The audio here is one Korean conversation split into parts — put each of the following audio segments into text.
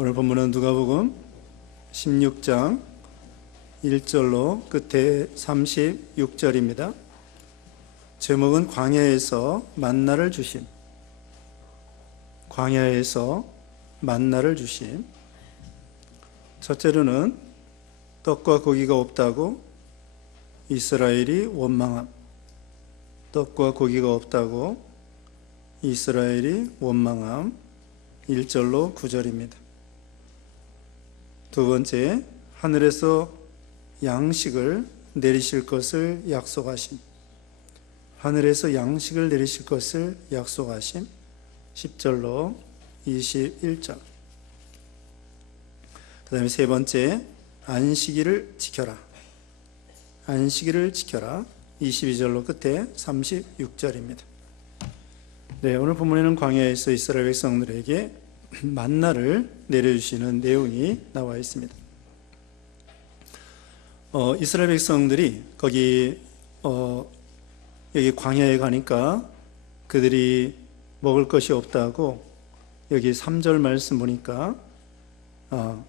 오늘 본문은 누가복음 16장 1절로 끝에 36절입니다. 제목은 광야에서 만나를 주심. 광야에서 만나를 주심. 첫째로는 떡과 고기가 없다고 이스라엘이 원망함. 떡과 고기가 없다고 이스라엘이 원망함. 1절로 9절입니다. 두 번째, 하늘에서 양식을 내리실 것을 약속하심. 하늘에서 양식을 내리실 것을 약속하심. 10절로 21절. 그 다음에 세 번째, 안식일을 지켜라. 안식일을 지켜라. 22절로 끝에 36절입니다. 네, 오늘 본문에는 광야에서 이스라엘 백성들에게 만나를 내려주시는 내용이 나와 있습니다. 이스라엘 백성들이 여기 광야에 가니까 그들이 먹을 것이 없다고 여기 3절 말씀 보니까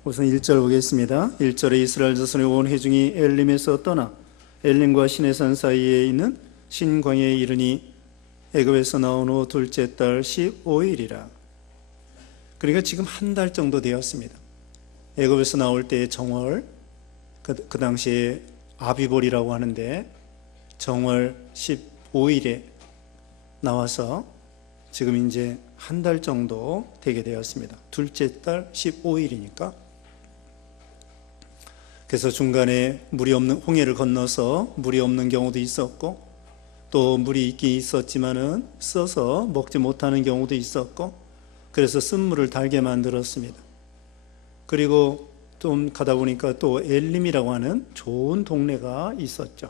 우선 1절 보겠습니다. 1절에 이스라엘 자손의 온 회중이 엘림에서 떠나 엘림과 시내산 사이에 있는 신광야에 이르니 애굽에서 나온 후 둘째 달 15일이라. 그러니까 지금 한 달 정도 되었습니다. 애굽에서 나올 때의 정월, 그 당시에 아비볼이라고 하는데 정월 15일에 나와서 지금 이제 한 달 정도 되게 되었습니다. 둘째 달 15일이니까. 그래서 중간에 물이 없는, 홍해를 건너서 물이 없는 경우도 있었고, 또 물이 있긴 있었지만은 써서 먹지 못하는 경우도 있었고, 그래서 쓴물을 달게 만들었습니다. 그리고 좀 가다 보니까 또 엘림이라고 하는 좋은 동네가 있었죠.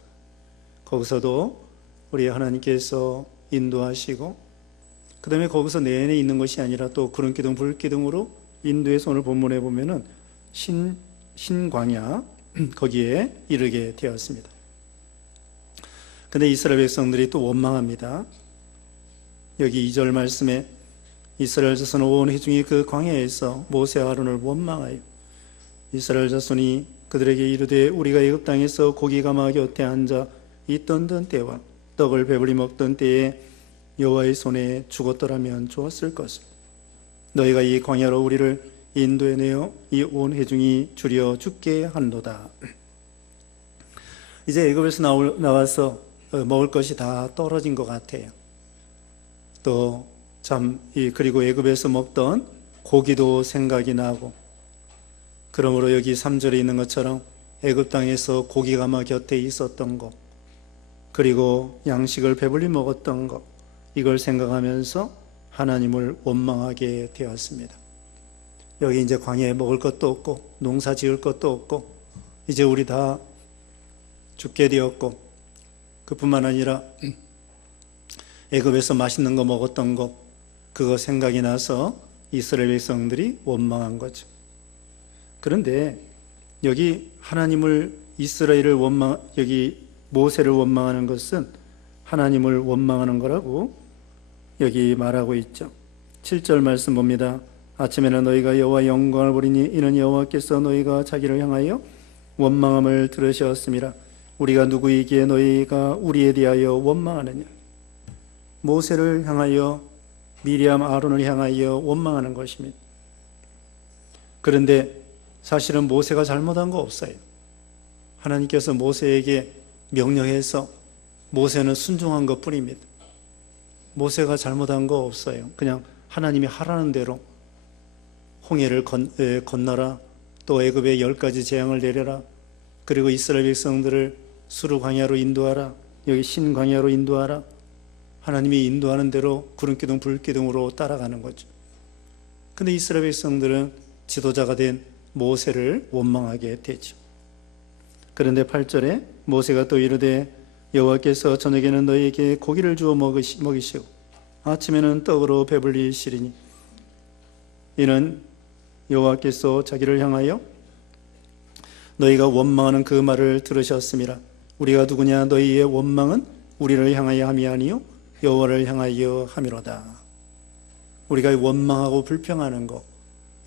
거기서도 우리 하나님께서 인도하시고, 그 다음에 거기서 내내 있는 것이 아니라 또 구름기둥 불기둥으로 인도해서 오늘 본문에 보면은 신광야 거기에 이르게 되었습니다. 근데 이스라엘 백성들이 또 원망합니다. 여기 2절 말씀에 이스라엘 자손 온 회중이 그 광야에서 모세와 아론을 원망하여 이스라엘 자손이 그들에게 이르되 우리가 애굽 땅에서 고기 가마 곁에 앉아 있던 때와 떡을 배불리 먹던 때에 여호와의 손에 죽었더라면 좋았을 것을. 너희가 이 광야로 우리를 인도해 내어 이 온 회중이 줄여 죽게 한도다. 이제 애굽에서 나와서 먹을 것이 다 떨어진 것 같아요. 또 그리고 애굽에서 먹던 고기도 생각이 나고, 그러므로 여기 3절에 있는 것처럼 애굽 땅에서 고기 가마 곁에 있었던 것, 그리고 양식을 배불리 먹었던 것, 이걸 생각하면서 하나님을 원망하게 되었습니다. 여기 이제 광야에 먹을 것도 없고 농사 지을 것도 없고 이제 우리 다 죽게 되었고, 그뿐만 아니라 애굽에서 맛있는 거 먹었던 거, 그거 생각이 나서 이스라엘 백성들이 원망한 거죠. 그런데 여기 여기 모세를 원망하는 것은 하나님을 원망하는 거라고 여기 말하고 있죠. 7절 말씀 봅니다. 아침에는 너희가 여호와 영광을 보리니 이는 여호와께서 너희가 자기를 향하여 원망함을 들으셨음이라. 우리가 누구이기에 너희가 우리에 대하여 원망하느냐. 모세를 향하여, 미리암 아론을 향하여 원망하는 것입니다. 그런데 사실은 모세가 잘못한 거 없어요. 하나님께서 모세에게 명령해서 모세는 순종한 것 뿐입니다. 모세가 잘못한 거 없어요. 그냥 하나님이 하라는 대로 홍해를 건너라, 또 애굽에 10가지 재앙을 내려라, 그리고 이스라엘 백성들을 수르 광야로 인도하라, 여기 신 광야로 인도하라, 하나님이 인도하는 대로 구름기둥 불기둥으로 따라가는 거죠. 근데 이스라엘 백성들은 지도자가 된 모세를 원망하게 되죠. 그런데 8절에 모세가 또 이르되 여호와께서 저녁에는 너희에게 고기를 주어 먹이시고 아침에는 떡으로 배불리시리니 이는 여호와께서 자기를 향하여 너희가 원망하는 그 말을 들으셨음이라. 우리가 누구냐? 너희의 원망은 우리를 향하여 함이 아니요 여호와를 향하여 함이로다. 우리가 원망하고 불평하는 것,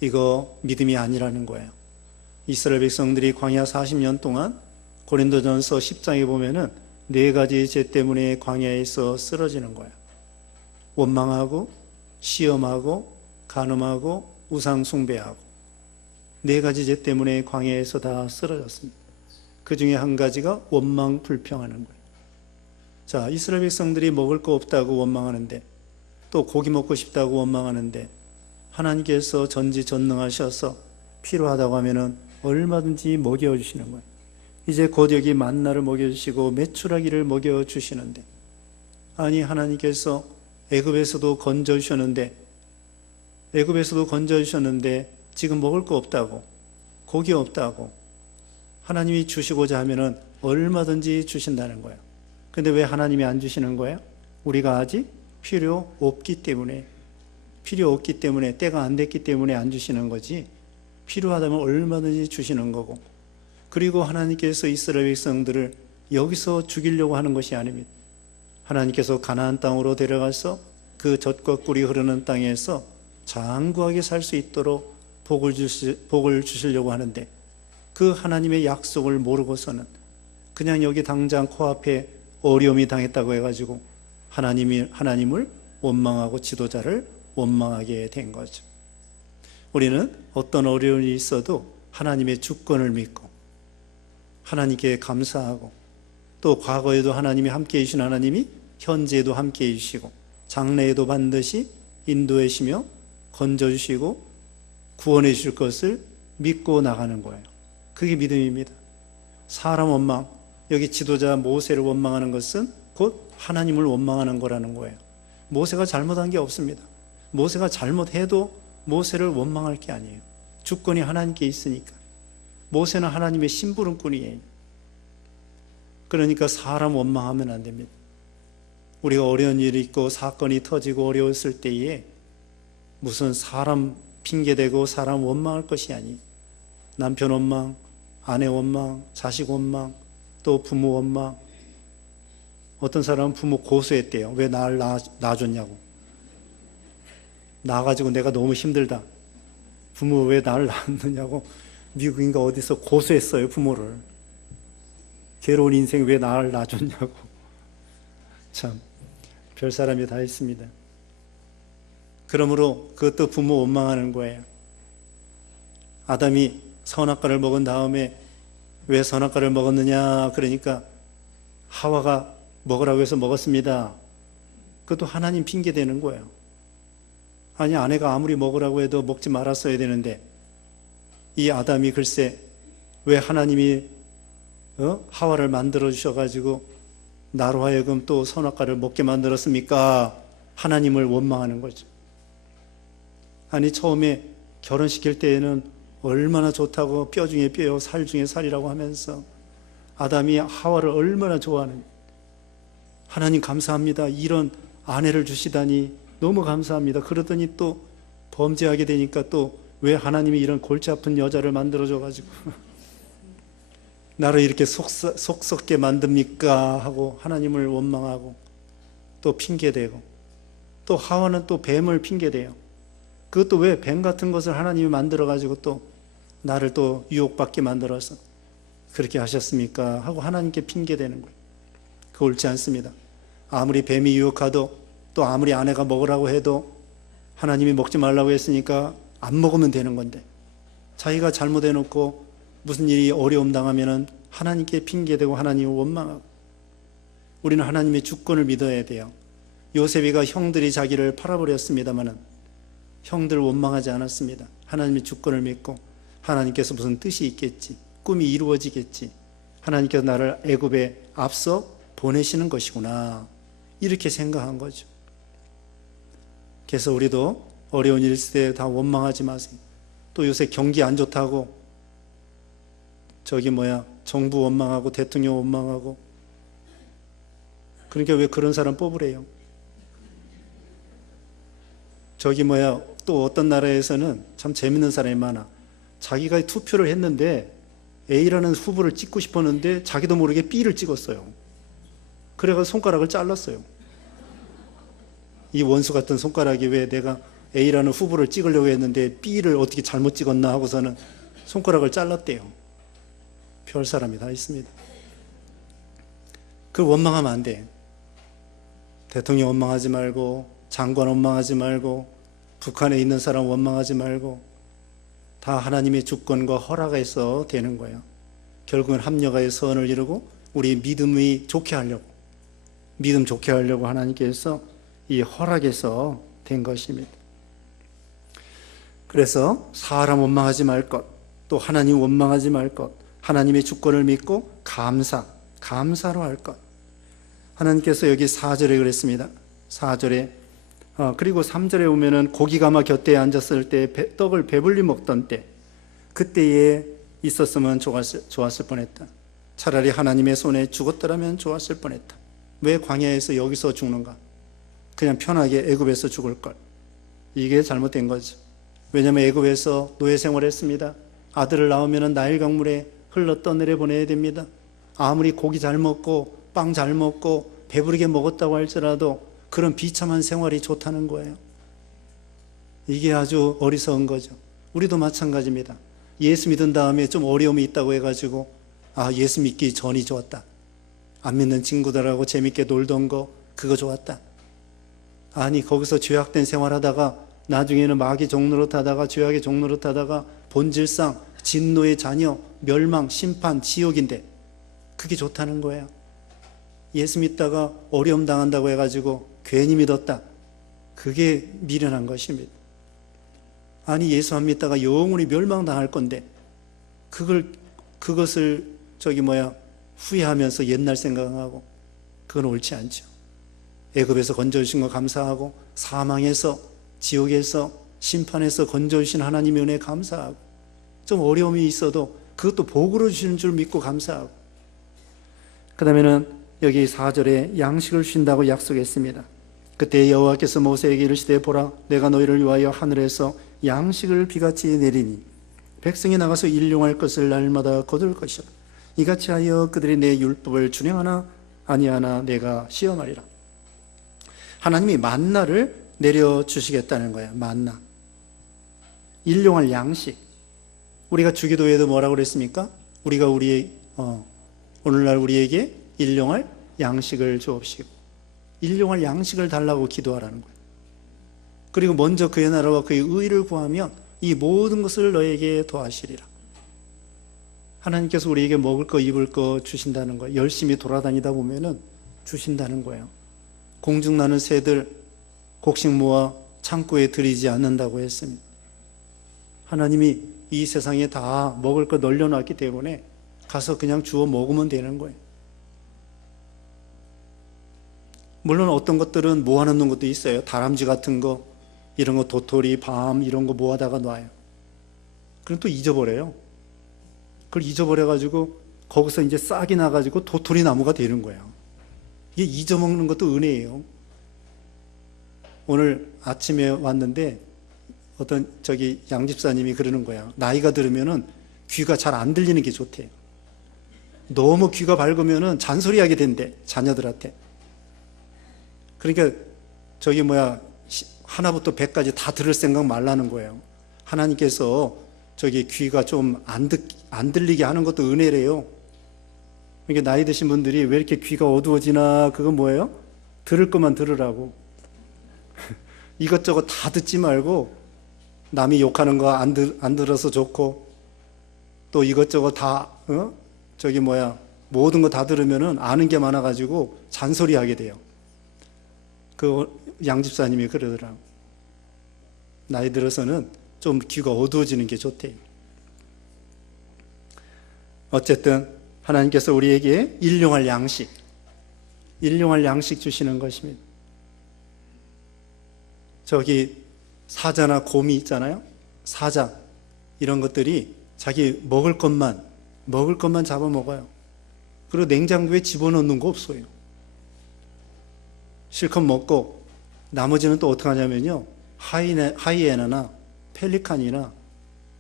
이거 믿음이 아니라는 거예요. 이스라엘 백성들이 광야 40년 동안 고린도전서 10장에 보면은 4가지 죄 때문에 광야에서 쓰러지는 거예요. 원망하고 시험하고 간음하고 우상 숭배하고 4가지 죄 때문에 광야에서 다 쓰러졌습니다. 그 중에 한 가지가 원망 불평하는 거예요. 자, 이스라엘 백성들이 먹을 거 없다고 원망하는데, 또 고기 먹고 싶다고 원망하는데, 하나님께서 전지전능하셔서 필요하다고 하면은 얼마든지 먹여주시는 거예요. 이제 곧 여기 만나를 먹여주시고 메추라기를 먹여주시는데, 아니 하나님께서 애굽에서도 건져주셨는데 지금 먹을 거 없다고, 고기 없다고 하나님이 주시고자 하면은 얼마든지 주신다는 거예요. 근데 왜 하나님이 안 주시는 거예요? 우리가 아직 필요 없기 때문에 때가 안 됐기 때문에 안 주시는 거지, 필요하다면 얼마든지 주시는 거고, 그리고 하나님께서 이스라엘 백성들을 여기서 죽이려고 하는 것이 아닙니다. 하나님께서 가나안 땅으로 데려가서 그 젖과 꿀이 흐르는 땅에서 장구하게 살 수 있도록 복을 주시려고 하는데, 그 하나님의 약속을 모르고서는 그냥 여기 당장 코앞에 어려움이 당했다고 해가지고 하나님을 원망하고 지도자를 원망하게 된 거죠. 우리는 어떤 어려움이 있어도 하나님의 주권을 믿고 하나님께 감사하고, 또 과거에도 하나님이 함께해 주신 하나님이 현재에도 함께해 주시고 장래에도 반드시 인도해 주시며 건져주시고 구원해 주실 것을 믿고 나가는 거예요. 그게 믿음입니다. 사람 원망, 여기 지도자 모세를 원망하는 것은 곧 하나님을 원망하는 거라는 거예요. 모세가 잘못한 게 없습니다. 모세가 잘못해도 모세를 원망할 게 아니에요. 주권이 하나님께 있으니까. 모세는 하나님의 심부름꾼이에요. 그러니까 사람 원망하면 안 됩니다. 우리가 어려운 일이 있고 사건이 터지고 어려웠을 때에 무슨 사람 핑계대고 사람 원망할 것이 아니에요. 남편 원망, 아내 원망, 자식 원망, 또 부모 원망. 어떤 사람은 부모 고소했대요. 왜 나를 낳아줬냐고. 낳아가지고 내가 너무 힘들다. 부모 왜 나를 낳았느냐고 미국인가 어디서 고소했어요, 부모를. 괴로운 인생 왜 나를 낳아줬냐고. 참, 별 사람이 다 있습니다. 그러므로 그것도 부모 원망하는 거예요. 아담이 선악과를 먹은 다음에 왜 선악과를 먹었느냐, 그러니까 하와가 먹으라고 해서 먹었습니다. 그것도 하나님 핑계 대는 거예요. 아니, 아내가 아무리 먹으라고 해도 먹지 말았어야 되는데, 이 아담이 글쎄 왜 하나님이 하와를 만들어 주셔가지고 나로 하여금 또 선악과를 먹게 만들었습니까? 하나님을 원망하는 거죠. 아니, 처음에 결혼시킬 때에는 얼마나 좋다고 뼈 중에 뼈요 살 중에 살이라고 하면서 아담이 하와를 얼마나 좋아하는, 하나님 감사합니다, 이런 아내를 주시다니 너무 감사합니다. 그러더니 또 범죄하게 되니까 또 왜 하나님이 이런 골치 아픈 여자를 만들어줘가지고 나를 이렇게 속 썩게 만듭니까? 하고 하나님을 원망하고 또 핑계대고, 또 하와는 또 뱀을 핑계대요. 그것도 왜 뱀 같은 것을 하나님이 만들어가지고 또 나를 또 유혹받게 만들어서 그렇게 하셨습니까? 하고 하나님께 핑계대는 거예요. 그거 옳지 않습니다. 아무리 뱀이 유혹하도, 또 아무리 아내가 먹으라고 해도 하나님이 먹지 말라고 했으니까 안 먹으면 되는 건데, 자기가 잘못해놓고 무슨 일이 어려움 당하면은 하나님께 핑계대고 하나님을 원망하고. 우리는 하나님의 주권을 믿어야 돼요. 요셉이가 형들이 자기를 팔아버렸습니다마는 형들을 원망하지 않았습니다. 하나님의 주권을 믿고 하나님께서 무슨 뜻이 있겠지, 꿈이 이루어지겠지, 하나님께서 나를 애굽에 앞서 보내시는 것이구나, 이렇게 생각한 거죠. 그래서 우리도 어려운 일 있을 때 다 원망하지 마세요. 또 요새 경기 안 좋다고 정부 원망하고 대통령 원망하고, 그러니까 왜 그런 사람 뽑으래요? 또 어떤 나라에서는 참 재밌는 사람이 많아. 자기가 투표를 했는데 A라는 후보를 찍고 싶었는데 자기도 모르게 B를 찍었어요. 그래서 손가락을 잘랐어요. 이 원수 같은 손가락이 왜 내가 A라는 후보를 찍으려고 했는데 B를 어떻게 잘못 찍었나 하고서는 손가락을 잘랐대요. 별 사람이 다 있습니다. 그 원망하면 안 돼. 대통령 원망하지 말고, 장관 원망하지 말고, 북한에 있는 사람 원망하지 말고, 다 하나님의 주권과 허락에서 되는 거예요. 결국은 합력하여 선을 이루고 우리 믿음이 좋게 하려고, 믿음 좋게 하려고 하나님께서 이 허락에서 된 것입니다. 그래서 사람 원망하지 말 것, 또 하나님 원망하지 말 것, 하나님의 주권을 믿고 감사로 할 것. 하나님께서 여기 4절에 그랬습니다. 4절에 그리고 3절에 오면은 고기 가마 곁에 앉았을 때 떡을 배불리 먹던 때, 그때에 있었으면 좋았을 뻔했다. 차라리 하나님의 손에 죽었더라면 좋았을 뻔했다. 왜 광야에서 여기서 죽는가? 그냥 편하게 애굽에서 죽을 걸. 이게 잘못된 거죠. 왜냐하면 애굽에서 노예 생활했습니다. 아들을 낳으면 나일 강물에 흘러 떠내려 보내야 됩니다. 아무리 고기 잘 먹고 빵 잘 먹고 배부르게 먹었다고 할지라도 그런 비참한 생활이 좋다는 거예요. 이게 아주 어리석은 거죠. 우리도 마찬가지입니다. 예수 믿은 다음에 좀 어려움이 있다고 해가지고 예수 믿기 전이 좋았다. 안 믿는 친구들하고 재밌게 놀던 거 그거 좋았다. 아니 거기서 죄악된 생활하다가 나중에는 마귀 종노릇 하다가 죄악의 종노릇 하다가 본질상 진노의 자녀, 멸망, 심판, 지옥인데 그게 좋다는 거예요. 예수 믿다가 어려움 당한다고 해가지고 괜히 믿었다. 그게 미련한 것입니다. 아니 예수 안 믿다가 영원히 멸망당할 건데 그것을 후회하면서 옛날 생각하고, 그건 옳지 않죠. 애굽에서 건져주신 거 감사하고, 사망에서 지옥에서 심판에서 건져주신 하나님의 은혜에 감사하고, 좀 어려움이 있어도 그것도 복으로 주시는 줄 믿고 감사하고, 그 다음에는 여기 4절에 양식을 주신다고 약속했습니다. 그때 여호와께서 모세에게 이르시되 보라 내가 너희를 위하여 하늘에서 양식을 비같이 내리니 백성이 나가서 일용할 것을 날마다 거둘 것이라. 이같이 하여 그들이 내 율법을 준행하나 아니하나 내가 시험하리라. 하나님이 만나를 내려주시겠다는 거예요. 만나, 일용할 양식. 우리가 주기도에도 뭐라고 그랬습니까? 우리가 오늘날 우리에게 일용할 양식을 주옵시고, 일용할 양식을 달라고 기도하라는 거예요. 그리고 먼저 그의 나라와 그의 의를 구하면 이 모든 것을 너에게 더하시리라. 하나님께서 우리에게 먹을 거 입을 거 주신다는 거예요. 열심히 돌아다니다 보면은 주신다는 거예요. 공중나는 새들 곡식 모아 창고에 들이지 않는다고 했습니다. 하나님이 이 세상에 다 먹을 거 널려놨기 때문에 가서 그냥 주워 먹으면 되는 거예요. 물론 어떤 것들은 모아놓는 것도 있어요. 다람쥐 같은 거, 이런 거, 도토리, 밤 이런 거 모아다가 놔요. 그럼 또 잊어버려요. 그걸 잊어버려가지고 거기서 이제 싹이 나가지고 도토리 나무가 되는 거예요. 이게 잊어먹는 것도 은혜예요. 오늘 아침에 왔는데 어떤 양집사님이 그러는 거야. 나이가 들으면은 귀가 잘 안 들리는 게 좋대요. 너무 귀가 밝으면은 잔소리하게 된대, 자녀들한테. 그러니까 하나부터 100까지 다 들을 생각 말라는 거예요. 하나님께서 귀가 좀 안 들리게 하는 것도 은혜래요. 그러니까 나이 드신 분들이 왜 이렇게 귀가 어두워지나, 그건 뭐예요? 들을 것만 들으라고. 이것저것 다 듣지 말고, 남이 욕하는 거 안 들어서 좋고, 또 이것저것 다, 모든 거 다 들으면은 아는 게 많아가지고 잔소리 하게 돼요. 그 양집사님이 그러더라고. 나이 들어서는 좀 귀가 어두워지는 게 좋대요. 어쨌든 하나님께서 우리에게 일용할 양식 주시는 것입니다. 사자나 곰이 있잖아요. 사자 이런 것들이 자기 먹을 것만 잡아먹어요. 그리고 냉장고에 집어넣는 거 없어요. 실컷 먹고 나머지는 또 어떻게 하냐면요, 하이에나나 펠리칸이나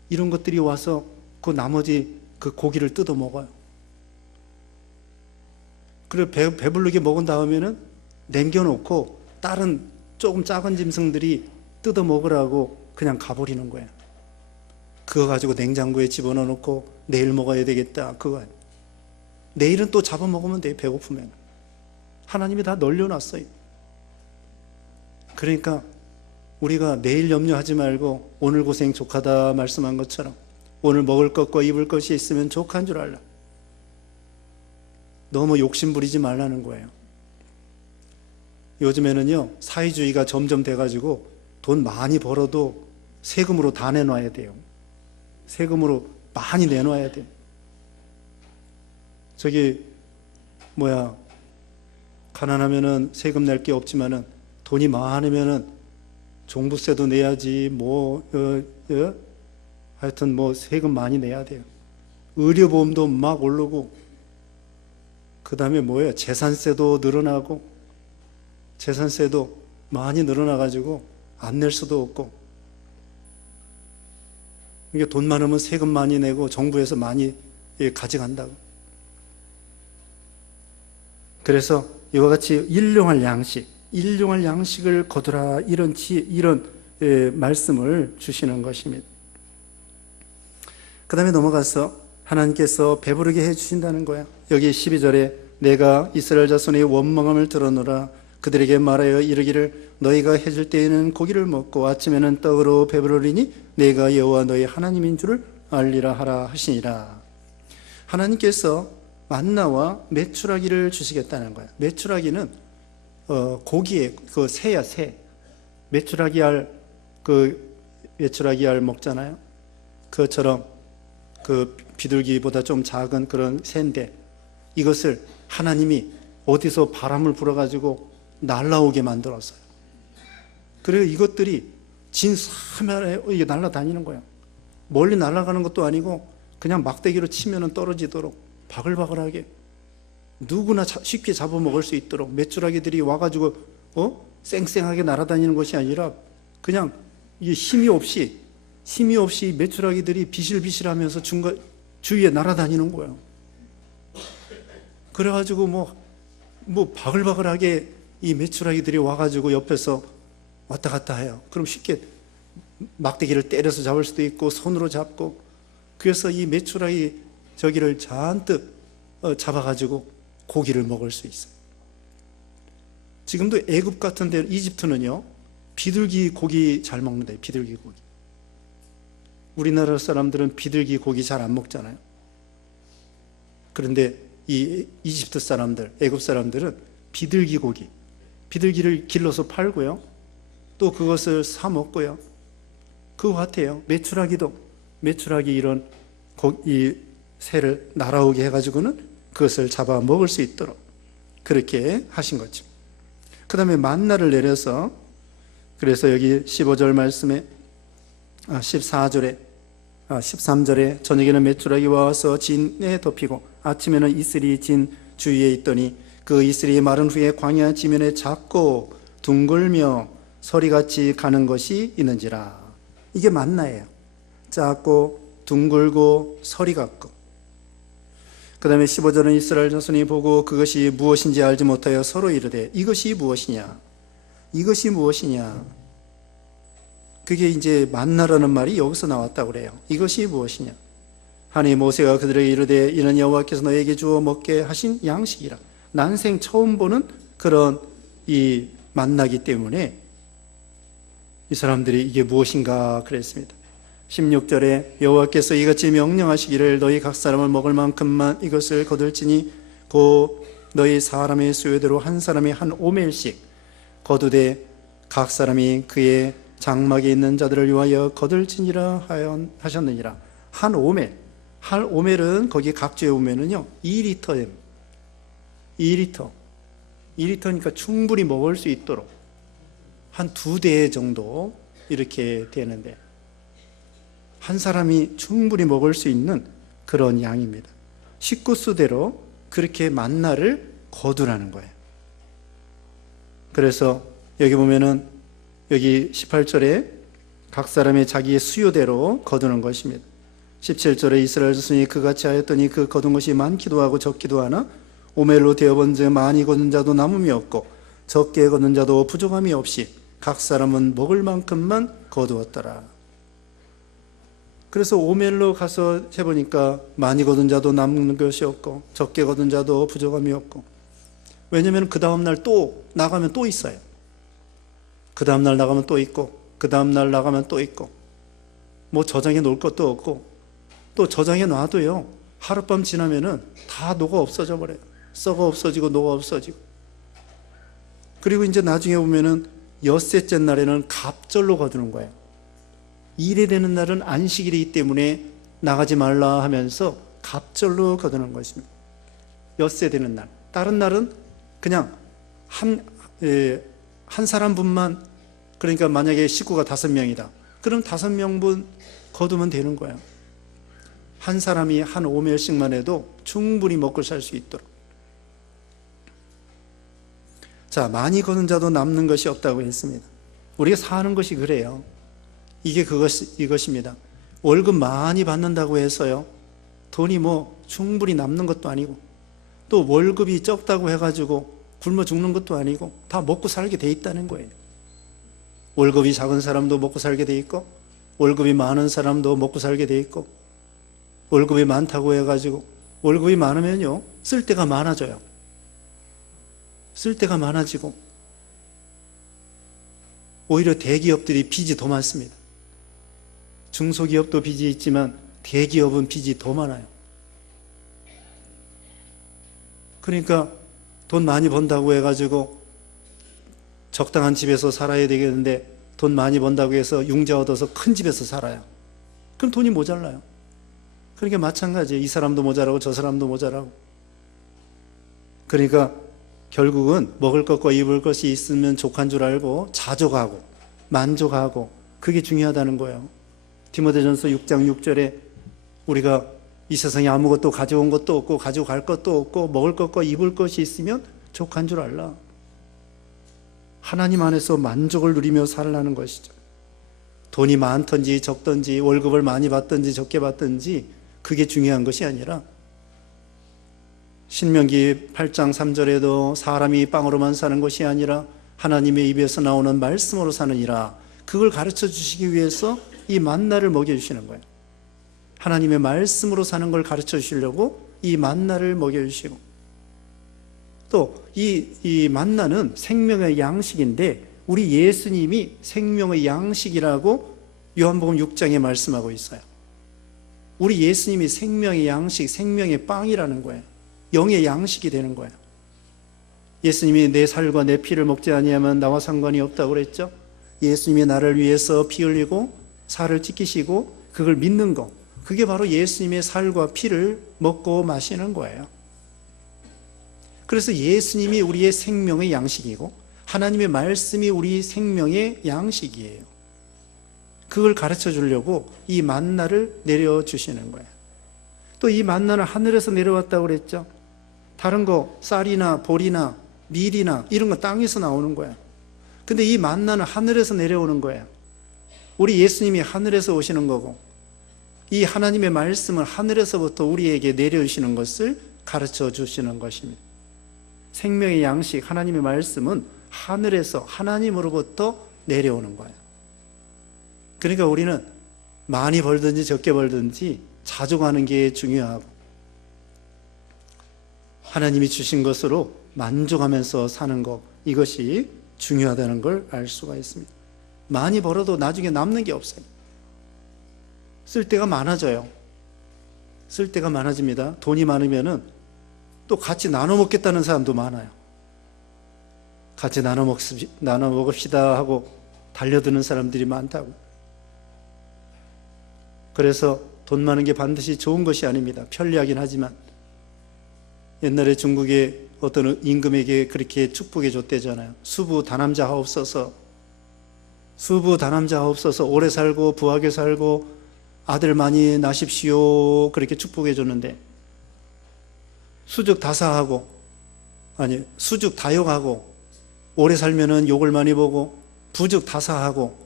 이런 것들이 와서 그 나머지 그 고기를 뜯어 먹어요. 그리고 배부르게 먹은 다음에는 남겨놓고 다른 조금 작은 짐승들이 뜯어 먹으라고 그냥 가버리는 거야. 그거 가지고 냉장고에 집어넣어 놓고 내일 먹어야 되겠다. 그거 아니야. 내일은 또 잡아먹으면 돼, 배고프면. 하나님이 다 널려놨어요. 그러니까 우리가 내일 염려하지 말고 오늘 고생 족하다 말씀한 것처럼 오늘 먹을 것과 입을 것이 있으면 족한 줄 알라. 너무 욕심 부리지 말라는 거예요. 요즘에는요, 사회주의가 점점 돼가지고 돈 많이 벌어도 세금으로 다 내놔야 돼요. 세금으로 많이 내놔야 돼요. 가난하면은 세금 낼 게 없지만은 돈이 많으면은 종부세도 내야지, 하여튼 세금 많이 내야 돼요. 의료보험도 막 오르고, 그 다음에 재산세도 늘어나고, 재산세도 많이 늘어나가지고 안 낼 수도 없고, 이게 돈 많으면 세금 많이 내고 정부에서 많이 가져간다고. 그래서 이와 같이 일용할 양식을 거두라, 이런 말씀을 주시는 것입니다. 그 다음에 넘어가서 하나님께서 배부르게 해주신다는 거야. 여기 12절에 내가 이스라엘 자손의 원망함을 들어노라. 그들에게 말하여 이르기를 너희가 해줄 때에는 고기를 먹고 아침에는 떡으로 배부르리니 내가 여호와 너희 하나님인 줄을 알리라 하라 하시니라. 하나님께서 만나와 메추라기를 주시겠다는 거야. 메추라기는 고기의 그 새야, 새. 메추라기 알 먹잖아요. 그것처럼 그 비둘기보다 좀 작은 그런 새인데, 이것을 하나님이 어디서 바람을 불어가지고 날아오게 만들었어요. 그래서 이것들이 진 사면에 이게 날아다니는 거예요. 멀리 날아가는 것도 아니고 그냥 막대기로 치면은 떨어지도록 바글바글하게 누구나 쉽게 잡아먹을 수 있도록 메추라기들이 와가지고 쌩쌩하게 날아다니는 것이 아니라 그냥 이게 힘이 없이 메추라기들이 비실비실하면서 주위에 날아다니는 거예요. 그래가지고 바글바글하게 이 메추라기들이 와가지고 옆에서 왔다 갔다 해요. 그럼 쉽게 막대기를 때려서 잡을 수도 있고 손으로 잡고, 그래서 이 메추라기 저기를 잔뜩 잡아가지고 고기를 먹을 수 있어요. 지금도 애굽 같은 데, 이집트는요, 비둘기 고기 잘 먹는데, 비둘기 고기. 우리나라 사람들은 비둘기 고기 잘 안 먹잖아요. 그런데 이 이집트 사람들, 애굽 사람들은 비둘기 고기, 비둘기를 길러서 팔고요, 또 그것을 사 먹고요. 그거 같아요. 메추라기 이런 이 새를 날아오게 해가지고는 그것을 잡아 먹을 수 있도록 그렇게 하신 거죠. 그 다음에 만나를 내려서, 그래서 여기 15절 말씀에 13절에 저녁에는 메추라기가 와서 진에 덮이고 아침에는 이슬이 진 주위에 있더니 그 이슬이 마른 후에 광야 지면에 작고 둥글며 서리같이 가는 것이 있는지라. 이게 만나예요. 작고 둥글고 서리 같고. 그 다음에 15절은 이스라엘 자손이 보고 그것이 무엇인지 알지 못하여 서로 이르되 이것이 무엇이냐, 이것이 무엇이냐. 그게 이제 만나라는 말이 여기서 나왔다고 그래요. 이것이 무엇이냐. 하니 모세가 그들에게 이르되 이는 여호와께서 너에게 주어 먹게 하신 양식이라. 난생 처음 보는 그런 이 만나기 때문에 이 사람들이 이게 무엇인가 그랬습니다. 16절에 여호와께서 이같이 명령하시기를 너희 각 사람을 먹을 만큼만 이것을 거둘지니 곧 너희 사람의 수요대로 한 사람이 한 오멜씩 거두되 각 사람이 그의 장막에 있는 자들을 위하여 거둘지니라 하셨느니라. 한 오멜, 한 오멜은 거기 각주에 보면은요 2리터예요. 2리터니까 충분히 먹을 수 있도록 한 2대 정도 이렇게 되는데, 한 사람이 충분히 먹을 수 있는 그런 양입니다. 식구수대로 그렇게 만나를 거두라는 거예요. 그래서 여기 보면은 여기 18절에 각 사람의 자기의 수요대로 거두는 것입니다. 17절에 이스라엘 자손이 그같이 하였더니 그 거둔 것이 많기도 하고 적기도 하나 오멜로 되어본즉 많이 거둔 자도 남음이 없고 적게 거둔 자도 부족함이 없이 각 사람은 먹을 만큼만 거두었더라. 그래서 오멜로 가서 해보니까 많이 거둔 자도 남는 것이 없고 적게 거둔 자도 부족함이 없고, 왜냐하면 그 다음날 또 나가면 또 있어요. 그 다음날 나가면 또 있고, 그 다음날 나가면 또 있고, 뭐 저장해 놓을 것도 없고, 또 저장해 놔도요 하룻밤 지나면은 다 녹아 없어져 버려요. 썩어 없어지고 녹아 없어지고. 그리고 이제 나중에 보면은 엿새째 날에는 갑절로 거두는 거예요. 일에 되는 날은 안식일이기 때문에 나가지 말라 하면서 갑절로 거두는 것입니다. 엿새 되는 날. 다른 날은 그냥 한 사람분만, 그러니까 만약에 식구가 5명이다. 그럼 5명분 거두면 되는 거예요. 한 사람이 한 오멜씩만 해도 충분히 먹고 살 수 있도록. 자, 많이 거둔 자도 남는 것이 없다고 했습니다. 우리가 사는 것이 그래요. 이게 이것입니다. 월급 많이 받는다고 해서요 돈이 뭐 충분히 남는 것도 아니고, 또 월급이 적다고 해가지고 굶어 죽는 것도 아니고, 다 먹고 살게 돼 있다는 거예요. 월급이 작은 사람도 먹고 살게 돼 있고, 월급이 많은 사람도 먹고 살게 돼 있고, 월급이 많다고 해가지고, 월급이 많으면요 쓸 데가 많아져요. 쓸 데가 많아지고, 오히려 대기업들이 빚이 더 많습니다. 중소기업도 빚이 있지만 대기업은 빚이 더 많아요. 그러니까 돈 많이 번다고 해가지고 적당한 집에서 살아야 되겠는데, 돈 많이 번다고 해서 융자 얻어서 큰 집에서 살아요. 그럼 돈이 모자라요. 그러니까 마찬가지예요. 이 사람도 모자라고 저 사람도 모자라고. 그러니까 결국은 먹을 것과 입을 것이 있으면 족한 줄 알고 자족하고 만족하고, 그게 중요하다는 거예요. 디모데전서 6장 6절에 우리가 이 세상에 아무것도 가져온 것도 없고 가지고 갈 것도 없고 먹을 것과 입을 것이 있으면 족한 줄 알라. 하나님 안에서 만족을 누리며 살라는 것이죠. 돈이 많든지 적든지, 월급을 많이 받든지 적게 받든지, 그게 중요한 것이 아니라, 신명기 8장 3절에도 사람이 빵으로만 사는 것이 아니라 하나님의 입에서 나오는 말씀으로 사느니라, 그걸 가르쳐 주시기 위해서 이 만나를 먹여주시는 거예요. 하나님의 말씀으로 사는 걸 가르쳐 주시려고 이 만나를 먹여주시고, 또 이 만나는 생명의 양식인데, 우리 예수님이 생명의 양식이라고 요한복음 6장에 말씀하고 있어요. 우리 예수님이 생명의 양식, 생명의 빵이라는 거예요. 영의 양식이 되는 거예요. 예수님이 내 살과 내 피를 먹지 아니하면 나와 상관이 없다고 그랬죠. 예수님이 나를 위해서 피 흘리고 살을 찢기시고 그걸 믿는 거, 그게 바로 예수님의 살과 피를 먹고 마시는 거예요. 그래서 예수님이 우리의 생명의 양식이고 하나님의 말씀이 우리 생명의 양식이에요. 그걸 가르쳐 주려고 이 만나를 내려주시는 거예요. 또 이 만나는 하늘에서 내려왔다고 그랬죠. 다른 거 쌀이나 보리나 밀이나 이런 거 땅에서 나오는 거야. 근데 이 만나는 하늘에서 내려오는 거야. 우리 예수님이 하늘에서 오시는 거고, 이 하나님의 말씀은 하늘에서부터 우리에게 내려주시는 것을 가르쳐 주시는 것입니다. 생명의 양식, 하나님의 말씀은 하늘에서 하나님으로부터 내려오는 거예요. 그러니까 우리는 많이 벌든지 적게 벌든지 자족하는 게 중요하고, 하나님이 주신 것으로 만족하면서 사는 것, 이것이 중요하다는 걸 알 수가 있습니다. 많이 벌어도 나중에 남는 게 없어요. 쓸 데가 많아져요. 쓸 데가 많아집니다. 돈이 많으면은 또 같이 나눠 먹겠다는 사람도 많아요. 같이 나눠 먹읍시다 하고 달려드는 사람들이 많다고. 그래서 돈 많은 게 반드시 좋은 것이 아닙니다. 편리하긴 하지만, 옛날에 중국에 어떤 임금에게 그렇게 축복해 줬대잖아요. 수부 다남자 하옵소서, 수부 다남자 하옵소서, 오래 살고 부하게 살고 아들 많이 낳으십시오, 그렇게 축복해 줬는데, 수죽 다사하고, 아니 수죽 다욕하고 오래 살면은 욕을 많이 보고, 부죽 다사하고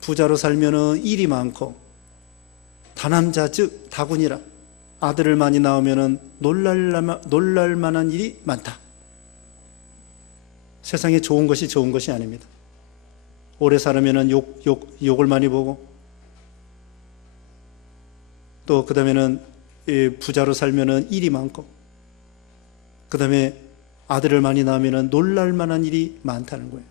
부자로 살면은 일이 많고, 다남자 즉 다군이라, 아들을 많이 낳으면은 놀랄 만한 일이 많다. 세상에 좋은 것이 좋은 것이 아닙니다. 오래 살으면은 욕을 많이 보고, 또 그 다음에는 부자로 살면은 일이 많고, 그 다음에 아들을 많이 낳으면은 놀랄 만한 일이 많다는 거예요.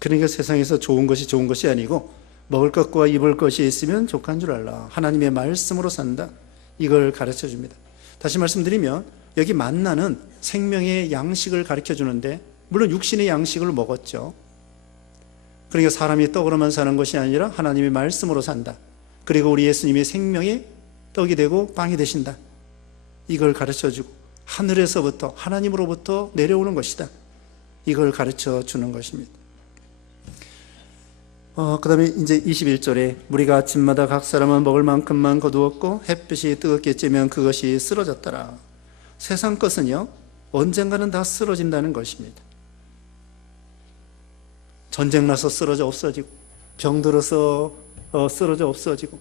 그러니까 세상에서 좋은 것이 아니고 먹을 것과 입을 것이 있으면 족한 줄 알라. 하나님의 말씀으로 산다. 이걸 가르쳐 줍니다. 다시 말씀드리면 여기 만나는 생명의 양식을 가르쳐 주는데, 물론 육신의 양식을 먹었죠. 그러니까 사람이 떡으로만 사는 것이 아니라 하나님의 말씀으로 산다. 그리고 우리 예수님이 생명의 떡이 되고 빵이 되신다. 이걸 가르쳐 주고 하늘에서부터, 하나님으로부터 내려오는 것이다. 이걸 가르쳐 주는 것입니다. 그 다음에 이제 21절에 우리가 아침마다 각 사람은 먹을 만큼만 거두었고 햇빛이 뜨겁게 쬐면 그것이 쓰러졌더라. 세상 것은요, 언젠가는 다 쓰러진다는 것입니다. 전쟁 나서 쓰러져 없어지고, 병들어서 쓰러져 없어지고,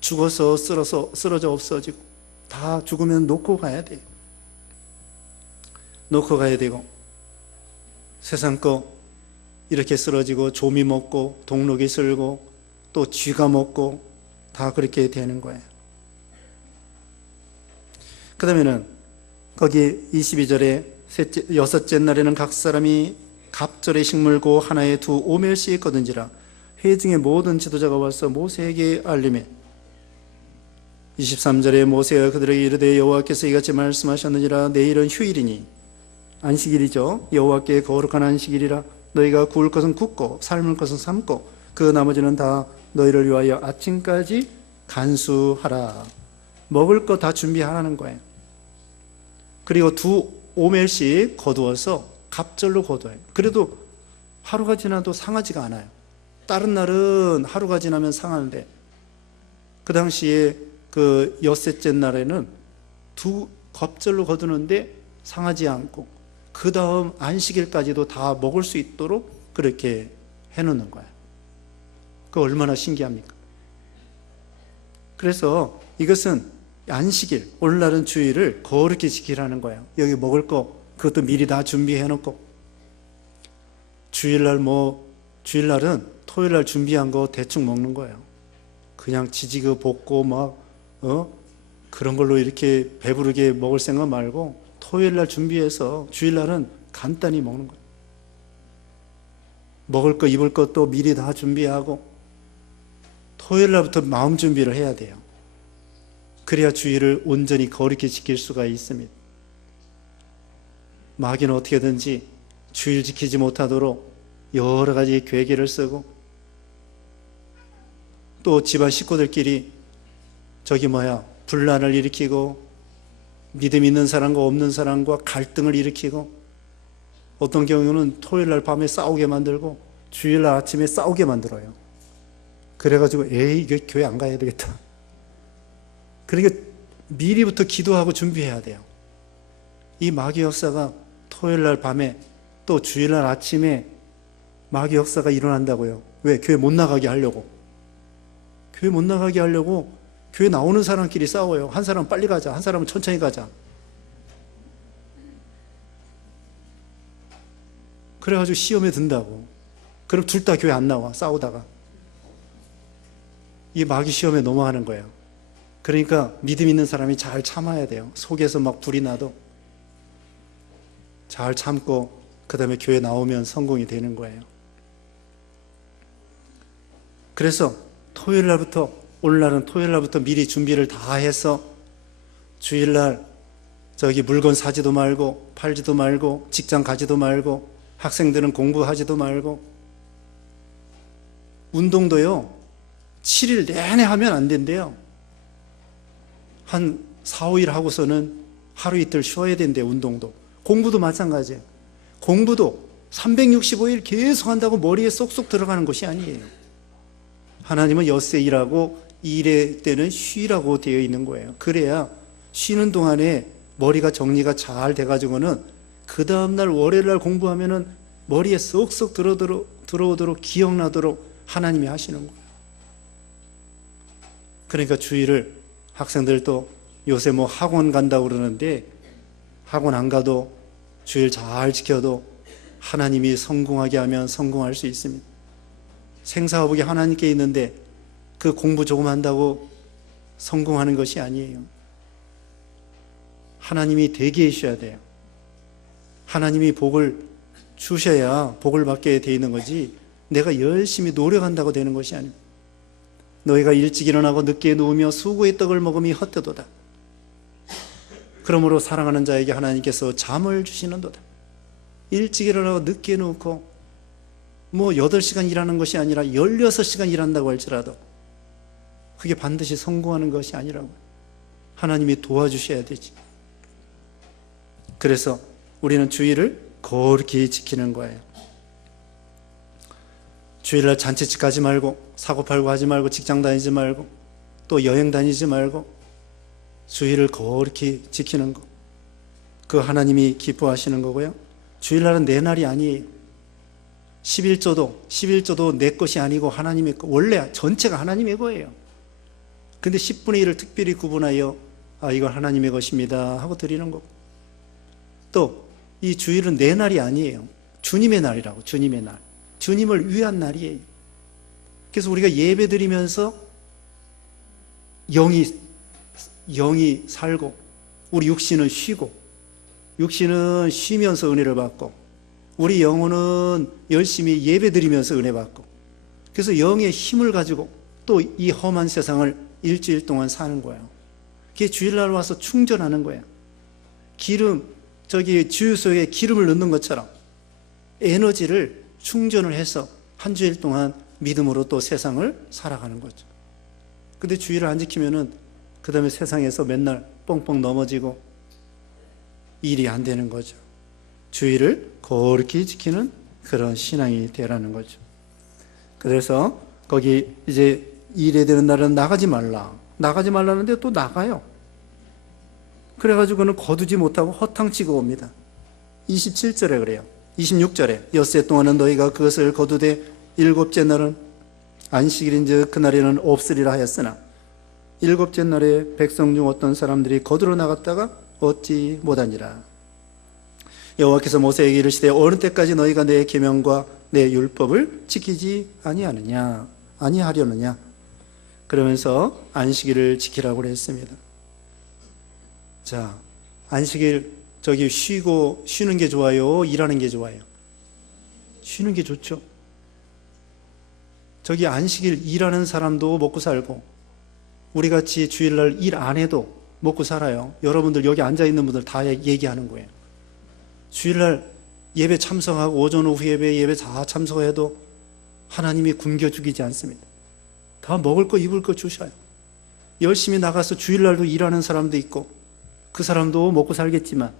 죽어서 쓰러져 없어지고, 다 죽으면 놓고 가야 돼요. 놓고 가야 되고, 세상 거 이렇게 쓰러지고 조미 먹고 동록이 쓸고 또 쥐가 먹고 다 그렇게 되는 거예요. 그 다음에는 거기 22절에 여섯째 날에는 각 사람이 갑절의 식물고 하나에 두 오멜씩 거둔지라. 회중의 모든 지도자가 와서 모세에게 알림해. 23절에 모세가 그들에게 이르되 여호와께서 이같이 말씀하셨느니라. 내일은 휴일이니, 안식일이죠. 여호와께 거룩한 안식일이라. 너희가 구울 것은 굽고 삶을 것은 삶고 그 나머지는 다 너희를 위하여 아침까지 간수하라. 먹을 거 다 준비하라는 거예요. 그리고 두 오멜씩 거두어서 갑절로 거둬요. 그래도 하루가 지나도 상하지가 않아요. 다른 날은 하루가 지나면 상하는데, 그 당시에 그 엿새째 날에는 두 갑절로 거두는데 상하지 않고, 그 다음 안식일까지도 다 먹을 수 있도록 그렇게 해놓는 거예요. 그 얼마나 신기합니까? 그래서 이것은 안식일, 오늘날은 주일을 거룩히 지키라는 거예요. 여기 먹을 거 그것도 미리 다 준비해놓고, 주일날은 토요일날 준비한 거 대충 먹는 거예요. 그냥 지지그 볶고 그런 걸로 이렇게 배부르게 먹을 생각 말고 토요일날 준비해서 주일날은 간단히 먹는 거예요. 먹을 거 입을 것도 미리 다 준비하고 토요일날부터 마음 준비를 해야 돼요. 그래야 주일을 온전히 거룩히 지킬 수가 있습니다. 마귀는 어떻게든지 주일 지키지 못하도록 여러 가지 괴계를 쓰고, 또 집안 식구들끼리 분란을 일으키고, 믿음 있는 사람과 없는 사람과 갈등을 일으키고, 어떤 경우는 토요일날 밤에 싸우게 만들고 주일날 아침에 싸우게 만들어요. 그래가지고 이게 교회 안 가야 되겠다. 그러니까 미리부터 기도하고 준비해야 돼요. 이 마귀 역사가 토요일날 밤에 또 주일날 아침에 마귀 역사가 일어난다고요. 왜? 교회 못 나가게 하려고. 교회 못 나가게 하려고 교회 나오는 사람끼리 싸워요. 한 사람은 빨리 가자, 한 사람은 천천히 가자. 그래가지고 시험에 든다고. 그럼 둘 다 교회 안 나와, 싸우다가. 이 마귀 시험에 넘어가는 거예요. 그러니까 믿음 있는 사람이 잘 참아야 돼요. 속에서 막 불이 나도 잘 참고 그 다음에 교회 나오면 성공이 되는 거예요. 그래서 오늘날은 토요일날부터 미리 준비를 다 해서 주일날 물건 사지도 말고 팔지도 말고 직장 가지도 말고 학생들은 공부하지도 말고, 운동도요 7일 내내 하면 안 된대요. 한 4, 5일 하고서는 하루 이틀 쉬어야 된대요. 운동도. 공부도 마찬가지예요. 공부도 365일 계속 한다고 머리에 쏙쏙 들어가는 것이 아니에요. 하나님은 엿새 일하고 일의 때는 쉬라고 되어 있는 거예요. 그래야 쉬는 동안에 머리가 정리가 잘 돼가지고는 그 다음날 월요일날 공부하면은 머리에 쏙쏙 들어오도록 기억나도록 하나님이 하시는 거예요. 그러니까 주일을, 학생들도 요새 학원 간다고 그러는데 학원 안 가도 주일 잘 지켜도 하나님이 성공하게 하면 성공할 수 있습니다. 생사화복이 하나님께 있는데 그 공부 조금 한다고 성공하는 것이 아니에요. 하나님이 대기해 주셔야 돼요. 하나님이 복을 주셔야 복을 받게 돼 있는 거지, 내가 열심히 노력한다고 되는 것이 아닙니다. 너희가 일찍 일어나고 늦게 누우며 수고의 떡을 먹음이 헛되도다. 그러므로 사랑하는 자에게 하나님께서 잠을 주시는도다. 일찍 일어나고 늦게 누우고 8시간 일하는 것이 아니라 16시간 일한다고 할지라도 그게 반드시 성공하는 것이 아니라고. 하나님이 도와주셔야 되지. 그래서 우리는 주일을 거룩히 지키는 거예요. 주일날 잔치집 가지 말고, 사고팔고 하지 말고, 직장 다니지 말고, 또 여행 다니지 말고, 주일을 거룩히 지키는 거, 그 하나님이 기뻐하시는 거고요. 주일날은 내 날이 아니에요. 11조도 내 것이 아니고 하나님의 거, 원래 전체가 하나님의 거예요. 근데 10분의 1을 특별히 구분하여 이건 하나님의 것입니다 하고 드리는 거고, 또 이 주일은 내 날이 아니에요. 주님의 날이라고. 주님의 날, 주님을 위한 날이에요. 그래서 우리가 예배 드리면서 영이 살고, 우리 육신은 쉬고, 육신은 쉬면서 은혜를 받고, 우리 영혼은 열심히 예배 드리면서 은혜 받고, 그래서 영의 힘을 가지고 또 이 험한 세상을 일주일 동안 사는 거예요. 그게 주일날 와서 충전하는 거예요. 주유소에 기름을 넣는 것처럼 에너지를 충전을 해서 한 주일 동안 믿음으로 또 세상을 살아가는 거죠. 근데 주일을 안 지키면은 그 다음에 세상에서 맨날 뻥뻥 넘어지고 일이 안 되는 거죠. 주일을 거룩히 지키는 그런 신앙이 되라는 거죠. 그래서 거기 이제 일해야 되는 날은 나가지 말라는데 또 나가요. 그래가지고는 거두지 못하고 허탕치고 옵니다. 27절에 그래요. 26절에 엿새 동안은 너희가 그것을 거두되 일곱째 날은 안식일인즉 그날에는 없으리라 하였으나 일곱째 날에 백성 중 어떤 사람들이 거두러 나갔다가 얻지 못하니라. 여호와께서 모세에게 이르시되 어느 때까지 너희가 내 계명과 내 율법을 지키지 아니하려느냐. 그러면서 안식일을 지키라고 했습니다. 자, 안식일 쉬는 게 좋아요? 일하는 게 좋아요? 쉬는 게 좋죠. 안식일 일하는 사람도 먹고 살고, 우리같이 주일날 일 안 해도 먹고 살아요. 여러분들 여기 앉아있는 분들 다 얘기하는 거예요. 주일날 예배 참석하고 오전 오후 예배 다 참석해도 하나님이 굶겨 죽이지 않습니다. 다 먹을 거 입을 거 주셔요. 열심히 나가서 주일날도 일하는 사람도 있고, 그 사람도 먹고 살겠지만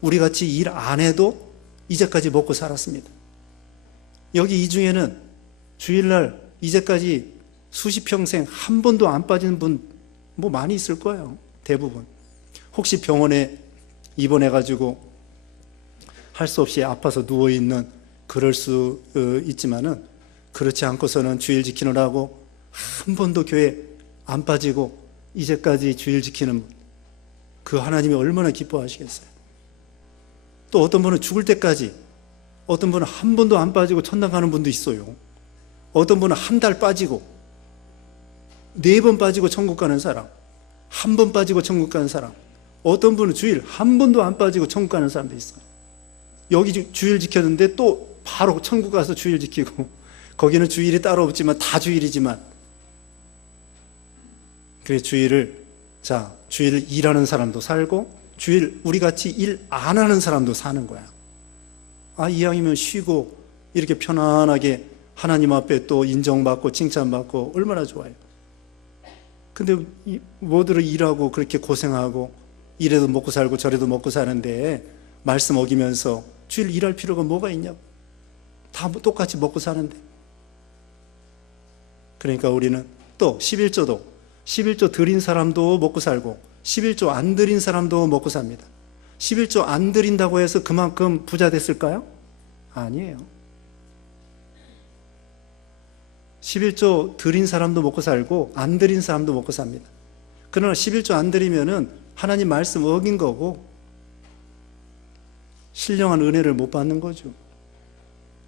우리같이 일 안 해도 이제까지 먹고 살았습니다. 여기 이 중에는 주일날 이제까지 수십 평생 한 번도 안 빠진 분 많이 있을 거예요. 대부분. 혹시 병원에 입원해가지고 할 수 없이 아파서 누워있는, 그럴 수 있지만은 그렇지 않고서는 주일 지키느라고 한 번도 교회 안 빠지고 이제까지 주일 지키는 분, 그 하나님이 얼마나 기뻐하시겠어요. 또 어떤 분은 죽을 때까지, 어떤 분은 한 번도 안 빠지고 천당 가는 분도 있어요. 어떤 분은 한 달 빠지고, 4번 빠지고 천국 가는 사람, 한 번 빠지고 천국 가는 사람, 어떤 분은 주일 한 번도 안 빠지고 천국 가는 사람도 있어요. 여기 주일 지켰는데 또 바로 천국 가서 주일 지키고, 거기는 주일이 따로 없지만 다 주일이지만, 그래 주일을 일하는 사람도 살고, 주일 우리같이 일 안 하는 사람도 사는 거야. 이왕이면 쉬고 이렇게 편안하게 하나님 앞에 또 인정받고 칭찬받고 얼마나 좋아요. 근데 모두를 일하고 그렇게 고생하고, 이래도 먹고 살고 저래도 먹고 사는데 말씀 어기면서 주일 일할 필요가 뭐가 있냐고. 다 똑같이 먹고 사는데. 그러니까 우리는 또 11조 드린 사람도 먹고 살고 11조 안 드린 사람도 먹고 삽니다. 11조 안 드린다고 해서 그만큼 부자 됐을까요? 아니에요. 11조 드린 사람도 먹고 살고 안 드린 사람도 먹고 삽니다. 그러나 11조 안 드리면은 하나님 말씀 어긴 거고 신령한 은혜를 못 받는 거죠.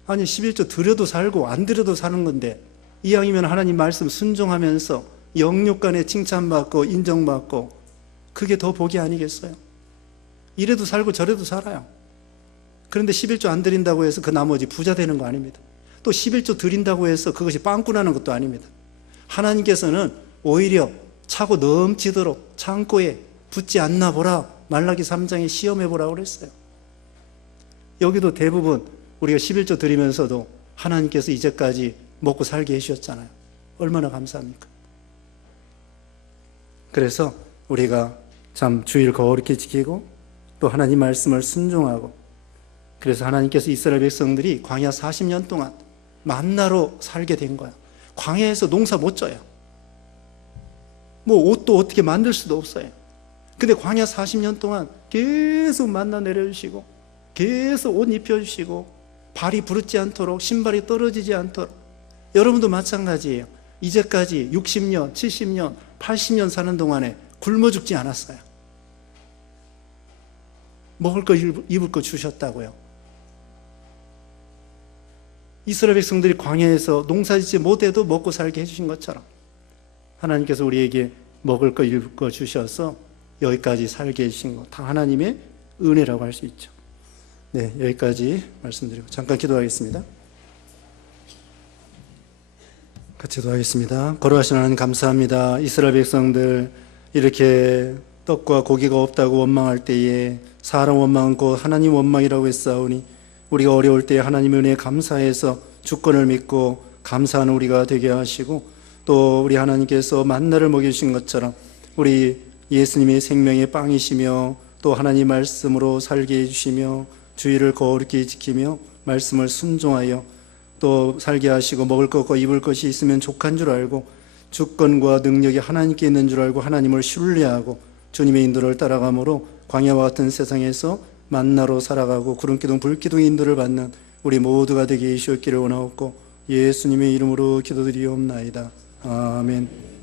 아니 11조 드려도 살고 안 드려도 사는 건데 이왕이면 하나님 말씀 순종하면서 영육 간에 칭찬받고 인정받고 그게 더 복이 아니겠어요? 이래도 살고 저래도 살아요. 그런데 11조 안 드린다고 해서 그 나머지 부자 되는 거 아닙니다. 또 11조 드린다고 해서 그것이 빵꾸 나는 것도 아닙니다. 하나님께서는 오히려 차고 넘치도록 창고에 붙지 않나 보라. 말라기 3장에 시험해 보라고 그랬어요. 여기도 대부분 우리가 11조 드리면서도 하나님께서 이제까지 먹고 살게 해주셨잖아요. 얼마나 감사합니까? 그래서 우리가 참 주의를 거룩히 지키고 또 하나님 말씀을 순종하고, 그래서 하나님께서 이스라엘 백성들이 광야 40년 동안 만나로 살게 된 거야. 광야에서 농사 못 져요. 뭐 옷도 어떻게 만들 수도 없어요. 근데 광야 40년 동안 계속 만나 내려주시고 계속 옷 입혀주시고 발이 부르지 않도록 신발이 떨어지지 않도록. 여러분도 마찬가지예요. 이제까지 60년, 70년, 80년 사는 동안에 굶어 죽지 않았어요. 먹을 거 입을 거 주셨다고요. 이스라엘 백성들이 광야에서 농사짓지 못해도 먹고 살게 해주신 것처럼 하나님께서 우리에게 먹을 거 입을 거 주셔서 여기까지 살게 해주신 거 다 하나님의 은혜라고 할 수 있죠. 네, 여기까지 말씀드리고 잠깐 기도하겠습니다. 같이 기도하겠습니다. 거룩하신 하나님 감사합니다. 이스라엘 백성들 이렇게 떡과 고기가 없다고 원망할 때에 사람 원망은 곧 하나님 원망이라고 했사오니 우리가 어려울 때 하나님의 은혜에 감사해서 주권을 믿고 감사하는 우리가 되게 하시고, 또 우리 하나님께서 만나를 먹여주신 것처럼 우리 예수님의 생명의 빵이시며 또 하나님 말씀으로 살게 해주시며 주의를 거룩히 지키며 말씀을 순종하여 또 살게 하시고 먹을 것과 입을 것이 있으면 족한 줄 알고 주권과 능력이 하나님께 있는 줄 알고 하나님을 신뢰하고 주님의 인도를 따라가므로 광야와 같은 세상에서 만나로 살아가고 구름기둥 불기둥 인도를 받는 우리 모두가 되게 해주셨기를 원하옵고 예수님의 이름으로 기도드리옵나이다. 아멘.